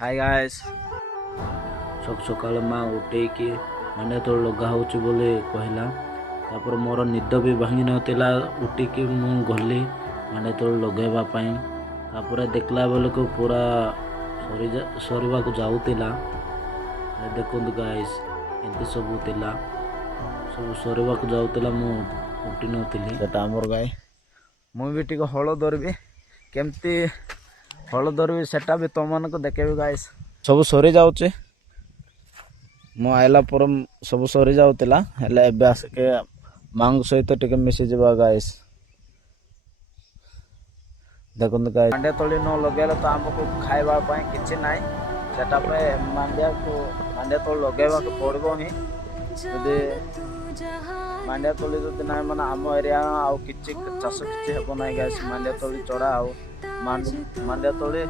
hi guys सकाल माँ उठेकी माने तो लगा होची बोले कहला तापर मोर निद भी भांगी नथिला उठिकी मु गली माने तो लगेबा पई तापर देखला बेले को पूरा सरीबा को जाउतिला देखंतु गाइस एते सब तिला सब सरीबा को जाउतिला मु उठी नथिली सेटा हमर गाय मु भी टिक हळ धरबी केमती हळ धरबी सेटा भी तुम को देखेबी गाइस सब सरी जाउचे मु आइला पर सब सरी जाउतिला हेले एबे आसके मांग सहित टिके मिसी जबा गाइस देखंतु गाइस मांड्या तळी न लगेला तो हमको खाइबा पई किछि नाही सेटा पे मांड्या तळ लगेबा को पड़बो ही जदि मांड्या तळी जदि नाही माने आम एरिया आउ किछि चाष किछि हेबो नाही गाइस मांड्या तळी चढ़ा आउ मांड्या तळी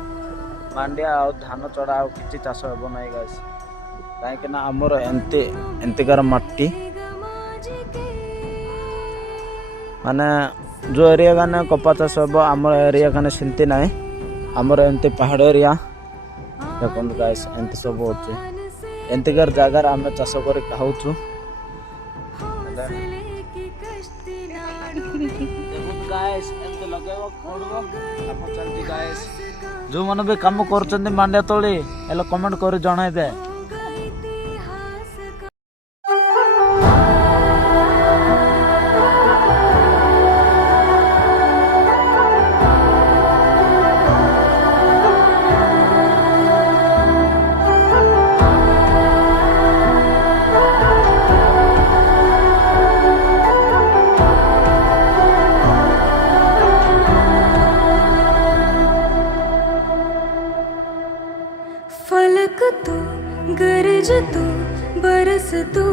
मांड्या आउ धान चढ़ा आउ किछि चाष हेबो नाही गाइस कहीं ना आमर एंतिकार मट्टी माने जो एरिया गाने कपा चाष हम आम एरिया गाने सेमती ना आमर एमती पहाड़ एरिया देखो गाइस एमती सब अच्छे एंतिकार जगार आम चाष कर खाऊँ जो मैंने भी कम कर मांड्या तली हेल्ला कमेंट कर जनइबे फलक तू गरज तू बरस तू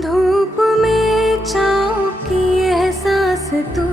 धूप में छाँव की एहसास तू